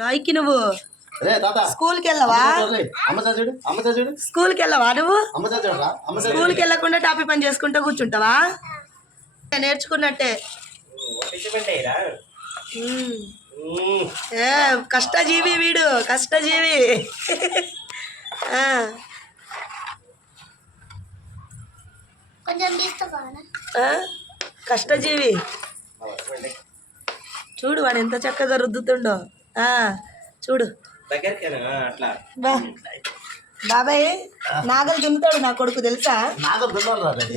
నాయకి నువ్వు స్కూల్కి వెళ్ళవా? స్కూల్కి వెళ్ళవా నువ్వు? స్కూల్కి వెళ్ళకుండా టాపీ పని చేసుకుంటూ కూర్చుంటావా? నేర్చుకున్నట్టే. కష్టజీవి వీడు, కష్టజీవి. కష్టజీవి. చూడు వాడు ఎంత చక్కగా రుద్దుతుండో. చూడు బాబాయ్, నాగలు దున్నుతాడు నా కొడుకు, తెలుసా?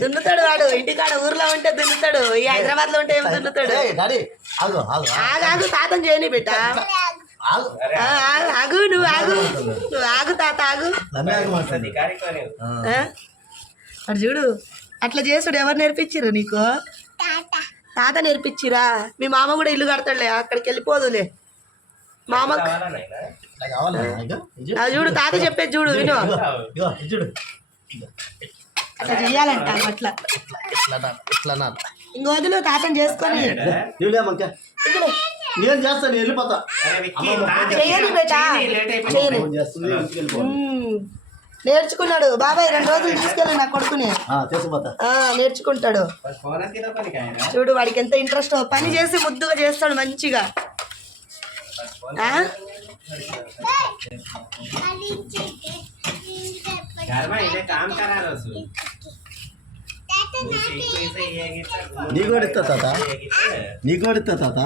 దున్నుతాడు వాడు. ఇంటికాడ ఊర్లో ఉంటే దున్నుతాడు, ఈ హైదరాబాద్ లో ఉంటే ఏం దున్నుతాడు? ఆగు తాతని చేయని బిడ్డ. ఆగు నువ్వు ఆగు, నువ్వు ఆగు తాత ఆగు. అటు చూడు, అట్లా చేసుడు ఎవరు నేర్పించిర్రు నీకు? తాత నేర్పించిరా? మీ మామ కూడా ఇల్లు కడతాడులే, అక్కడికి వెళ్ళిపోదులే మామ. చూడు తాత చెప్పేది చూడు, విను. అట్లా చెయ్యాలంట, అట్లా ఇంక వదులు తాతని చేసుకొని. చెయ్యని బేటా, నేర్చుకున్నాడు బాబాయ్. 2 రోజులు తీసుకెళ్ళి నా కొడుకుని, నేర్చుకుంటాడు. చూడు వాడికి ఎంత ఇంట్రెస్ట్, పని చేసి ముద్దుగా చేస్తాడు మంచిగా. నీ కూడా ఇస్తా తాత, నీ కూడా ఇస్తా తాత.